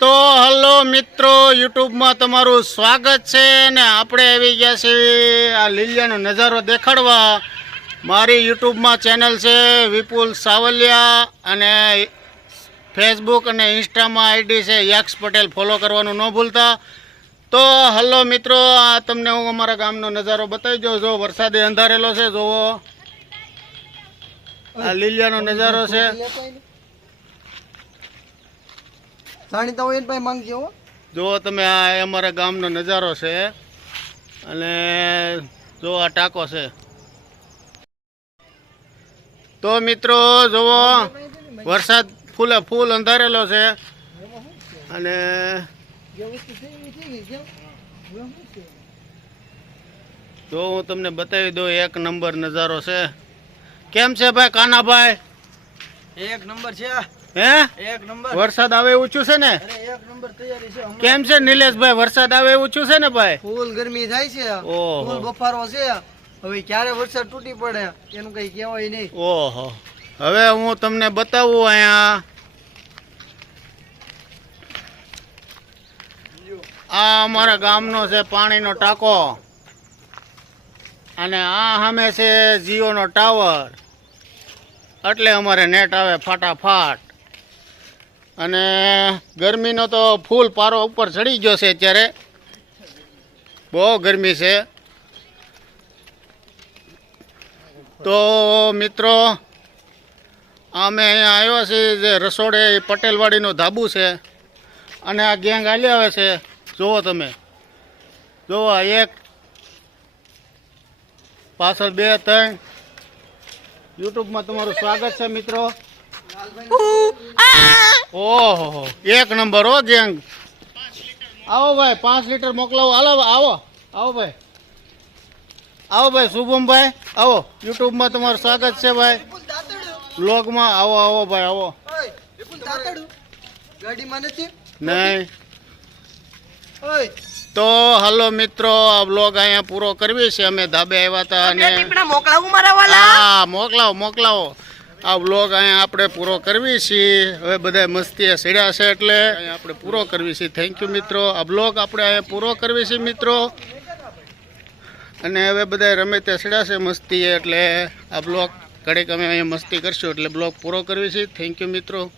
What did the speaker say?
તો હલો મિત્રો, યુટ્યુબમાં તમારું સ્વાગત છે ને આપણે આવી ગયા છીએ આ લીલિયાનો નજારો દેખાડવા. મારી યુટ્યુબમાં ચેનલ છે વિપુલ સાવલિયા અને ફેસબુક અને ઇન્સ્ટામાં આઈડી છે યક્ષ પટેલ. ફોલો કરવાનું ન ભૂલતા. તો હલો મિત્રો, આ તમને હું અમારા ગામનો નજારો બતાવી દઉં. જો વરસાદે અંધારેલો છે જોવો આ લીલિયાનો નજારો છે. જાણીતા હોય એને પાસે માંગજો જો તમે આ અમારા ગામનો નજારો છે અને જો આ ટાંકો છે. તો મિત્રો જુઓ વરસાદ ફૂલે ફૂલ અંધારેલો છે. અને? જો હું તમને બતાવી દઉં એક નંબર નજારો છે. કેમ છે ભાઈ કાનાભાઈ? એક નંબર છે. હે? એક નંબર. વરસાદ આવે એવું છે ને? એક નંબર તૈયારી છે કેમ છે નિલેશભાઈ? વરસાદ આવે એવું છે ને ભાઈ? ફૂલ ગરમી થાય છે. ફૂલ બફારો છે. હવે ક્યારે વરસાદ તૂટી પડે એનું કઈ કહેવાય નહીં. ઓહો. હવે હું તમને બતાવું અહીંયા. આ અમારા ગામનો છે પાણીનો ટાંકો. અને આ સામે છે જીઓનો ટાવર. એટલે અમારે નેટ આવે ફાટાફાટ. અને ગરમીનો તો ફૂલ પારો ઉપર ચડી ગયો છે અત્યારે. બહુ ગરમી છે. તો મિત્રો, અમે અહીંયા આવ્યા છીએ જે રસોડે પટેલવાડીનું ધાબુ છે. અને આ ગેંગ આલી આવે છે. જુઓ તમે. જુઓ એક, પાછળ બે, ત્રણ. યુટ્યુબમાં તમારું સ્વાગત છે મિત્રો. ઓહો એક નંબર હો ગેંગ. આવો ભાઈ પાંચ લીટર મોકલાવો. હાલો આવો. આવો ભાઈ. આવો ભાઈ શુભમભાઈ. આવો. યુટ્યુબમાં તમારું સ્વાગત છે ભાઈ. બ્લોગમાં આવો આવો ભાઈ આવો. નહીં. તો હાલો મિત્રો આ બ્લોગ અહીંયા પૂરો કરવી છે. અમે ધાબે આવ્યા હતા અને મોકલાવું મારા વાલા? હા મોકલાવો મોકલાવો. આ બ્લોગ અહીંયા આપણે પૂરો કરવી છીએ. હવે બધા મસ્તીએ સીડ્યા છે એટલે અહીંયા આપણે પૂરો કરવી છીએ. થેન્ક યુ મિત્રો. આ બ્લોગ આપણે અહીંયા પૂરો કરવી છીએ, મિત્રો. અને હવે બધા રમે તે સીડ્યા છે મસ્તીએ એટલે આ બ્લોગ ઘડીક અમે અહીંયા મસ્તી કરશું એટલે બ્લોગ પૂરો કરવી છીએ. થેન્ક યુ મિત્રો.